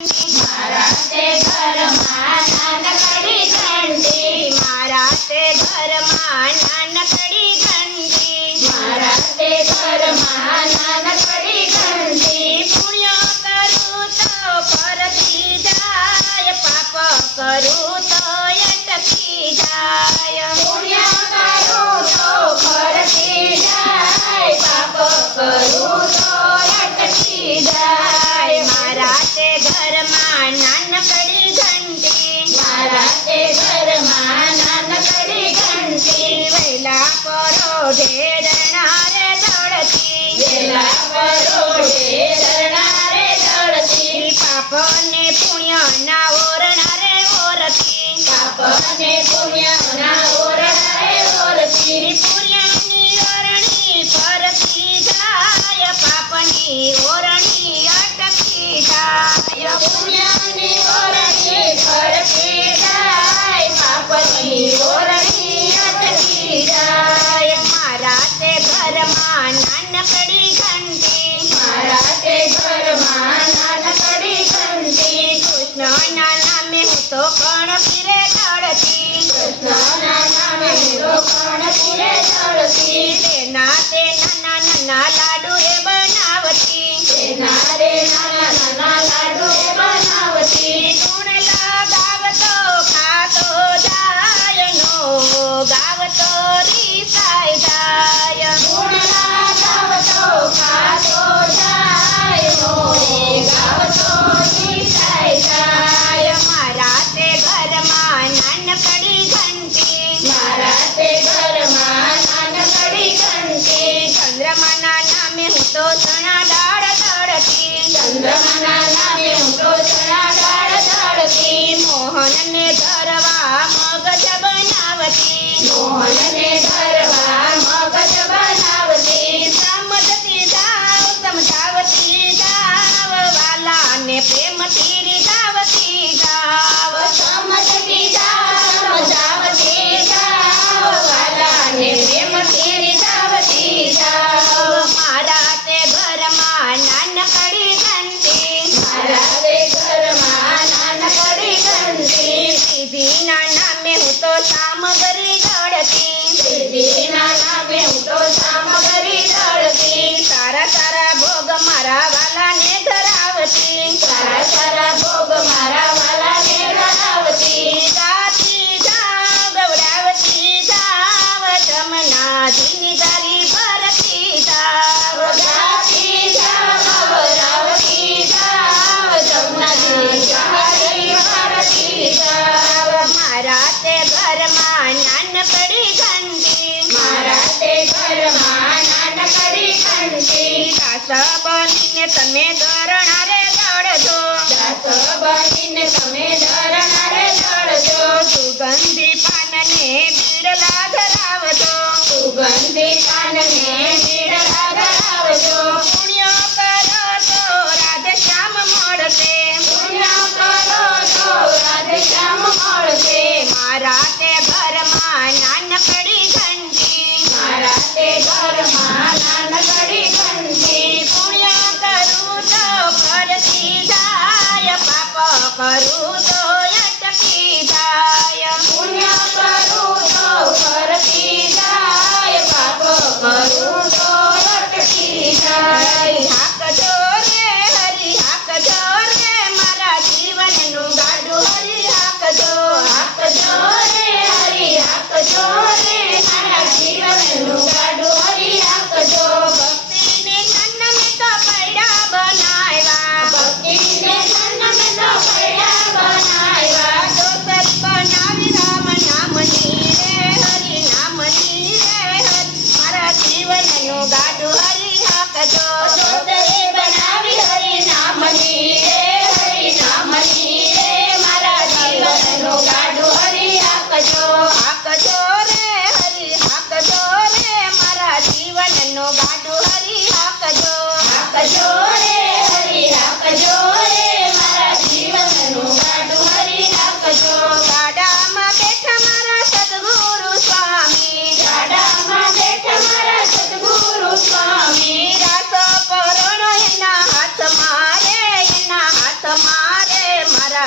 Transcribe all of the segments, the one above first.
મારા તે ઘરમાં નાનકડી ઘંટી, મારા તે ઘરમાં નાનકડી ઘંટી, મારા તે ઘરમાં નાનકડી ઘંટી. પુણ્ય કરું તો ફરતી જાય, પાપ કરું તો અટકી જાય. પુણ્ય કરું તો ફરતી જાય, પાપ કરું તો અટકી જાય. મારા તે ઘરમાં નાનકડી ઘંટી, મારા તે ઘરમાં નાનકડી ઘંટી. વહેલા પરોઢે રણારે દોડતી, વેલા પરોઢે રણારે દોડતી, પાપને પુણ્યના ઓરણારે ઓરતી, પાપ અને પુણ્યના ઓરણાએ ઓરતી. પુણ્યની ઓરણી ફરતી જાય, પાપની ઓરણી અટકી જાય. પુણ્યની ઓરણી ફરતી જાય, પાપની ઓરણી અટકી જાય. મારા તે ઘરમાં નાનકડી ઘંટી, મારા તે ઘરમાં નાનકડી ઘંટી. કૃષ્ણના નામે હું તો કણ ફીરે દોડતી, કૃષ્ણના નામે રોકણ ફીરે દોડતી. તેના તે નાના નાના લાડુ રે બનાવતી, તેના રે નાના નાના લાડુ બનાવતી. ગુણ લગાવતો ખાતો જાય, નો ગાવતો રીસાય જાય. ગુણ લગાવતો ખાતો જાય, નો ગાવતો રીસાય જાય. મારા તે ઘરમાં નાનકડી ઘંટી, મારા તે ઘરમાં નાનકડી ઘંટી. ચંદ્રમાના નામે હું તો ચણા દાળ દળતી, ચંદ્રમાના નામે હું તો ચણા દાળ દળતી. મોહનને ધરવા મગજ બનાવતી, મોહનને ધરવા મગજ બનાવતી. સમજતી જાવ સમજાવતી જાવ, વાલાને પ્રેમથી રીઝાવતી જાવ. સમજતી જાવ સમજાવતી જાવ, વાલાને પ્રેમથી રીઝાવતી જાવ. મારા તે ઘરમાં નાનકડી ઘંટી, મારા તે ઘરમાં નાનકડી ઘંટી. સિદ્ધિના નામે હું તો સામગ્રી દળતી, સિદ્ધિના નામે હું તો સામગ્રી દળતી. સારા સારા ભોગ મારા વાલાને ધરાવતી, સારા સારા ભોગ મારા વાલાને ધરાવતી. ગાતી જાવ ગવડાવતી જાવ, જમનાજીની તારી ભરતી જાવ. ગાતી જાવ વરાવતી જાવ, જમનાજીની જારી ભરતી જાવ. મારા તે ઘરમાં નાનકડી ઘંટી, મારા તે ઘરમાં નાનકડી ઘંટી. દાસ બનીને તમે ગરણારે દોડજો, દાસ બનીને તમે ધરણારે દોડજો. સુગંધી પાનને બીડલા ધરાવજો, સુગંધી પાનને બીડલા ધરાવજો. પુણ્ય કરો તો રાધે શ્યામ મળશે, પુણ્ય કરો તો રાધેશ્યામ મળશે. મારા તે ઘરમાં નાનકડી ઘંટી, મારા તે ઘરમાં નાનકડી ઘંટી. પુણ્ય કરું તો ફરતી જાય, પાપ કરું તો અટકી જાય. પુણ્ય કરું તો ફરતી જાય, પાપ કરું તો અટકી જાય. હાકજો રે હરી હાકજો રે, મારા જીવનનું ગાડું હરી હાકજો. હાકજો રે હરી હાકજો રે, મારા જીવનનું ગાડું હરી હાકજો. ભક્તિને જન્મે તો પૈડા બનાવ્યા, ભક્તિને જન્મ તો પડ્યા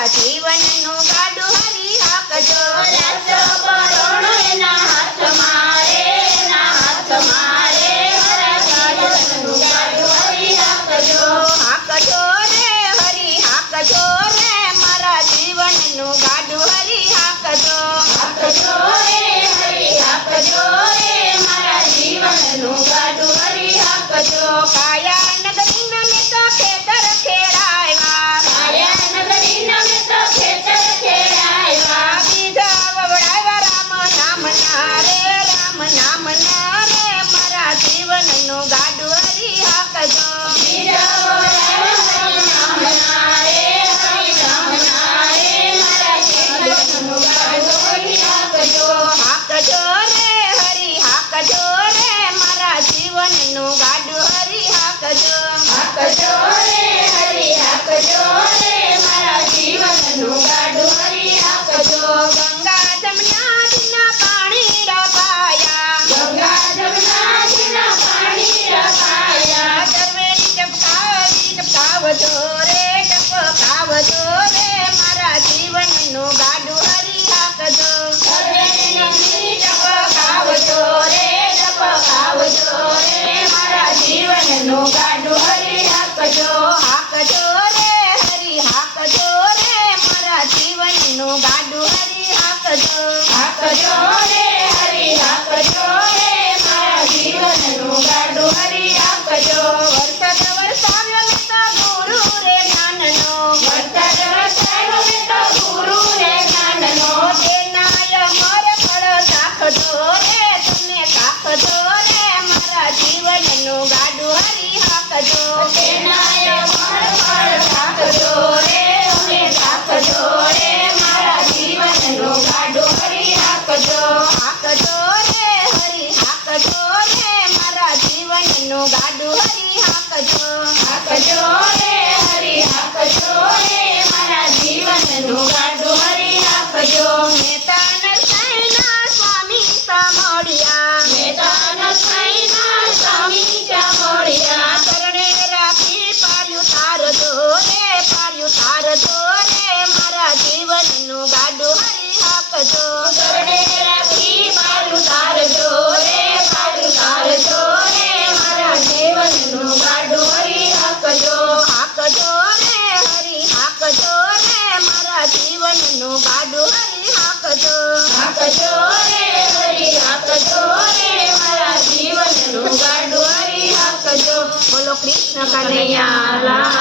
મારા જીવનનું ગાડું હરી હાંકજો. લાખો કરોડો એના હાથમાં રે, એના હાથમાં રે, મારા જીવનનું ગાડું હરી હાંકજો. હાંકજો રે હરી હાંકજો રે મારા જીવનનું ગાડું હરી હાંકજો. હાંકજો રે હરી હાંકજો રે, મારા જીવનનું ગાડું હરી હાંકજો. કાયા નગરીના મેં તો ખેતર ખેડાવ્યા, કાયા નગરીના મેં તો ખેતર ખેડાવ્યા. બીજા વવડાવ્યા રામ નામના રે, રામ નામના રે મારા જીવનનું ગાડું હરી હાંકજો. બીજા વવડાવ્યા હરિ નામના રે, હરિ નામના રે, મારા જીવનનું ગાડું હરી હાંકજો. હાંકજો રે હરી હાંકજો રે મારા જીવનનું ગાડું હરી હાંકજો. હાંકજો રે હરી હાંકજો રે, મારા જીવનનું ગાડું હરી હાંકજો. ગંગા જમનાજીના પાણી રપાયા, ગંગા જમનાજીના પાણી રખાયા. દરવેરી ટપકાવજો રે, ટપકાવજો રે મારા જીવનનું ગાડું હરી હાંકજો. સર્વેની ટપકાવજો રે, ટપકાવજો રે, મારા જીવનનું ગાડું હરી હાંકજો. હાંકજો રે હરી હાંકજો રે મારા જીવનનું ગાડું હરી હાંકજો. હાંકજો રે હરી હાંકજો રે, મારા જીવનનું ગાડું હરી હાંકજો. વરસાદ વરસાવ્યો મેં તો ગુરુ રે જ્ઞાનનો, વરસાદ વરસાવ્યો મેં તો ગુરુ રે જ્ઞાનનો. તેનાય અમર ફળ ચાખજો રે, તમે ચાખજો રે મારા જીવનનું ગાડું હરી હાંકજો. તેનાય અમર ફળ ચાખજો રે, અમે ચાખજો રે, મારા જીવનનું ગાડું હરી હાંકજો. હાંકજો રે હરી હાંકજો રે મારા જીવનનું ગાડું હરી હાંકજો. હાંકજો રે હરી હાંકજો રે, મારા જીવનનું ગાડું હરી હાંકજો. મહેતા નરસાઈના સ્વામી સામળિયા, મેદાન સાઈના સ્વામી ચામોડિયા. ચરણે રાખી પાર્યું તારજો રે, પાર્યું તારજો રે મારા જીવનનું ગાડું હરી હાંકજો. ચરણે રાખી પારું તારજો રે, પારું તારજો રે, મારા જીવનનું ગાડું હરી હાંકજો. હાંકજો રે હરી હાંકજો રે મારા જીવનનું ગાડું હરી હાંકજો. હાંકજો રે હરી હાંકજો રે, મારા જીવનનું ગાડું હરી હાંકજો. બોલો કૃષ્ણ કનૈયા લાલ.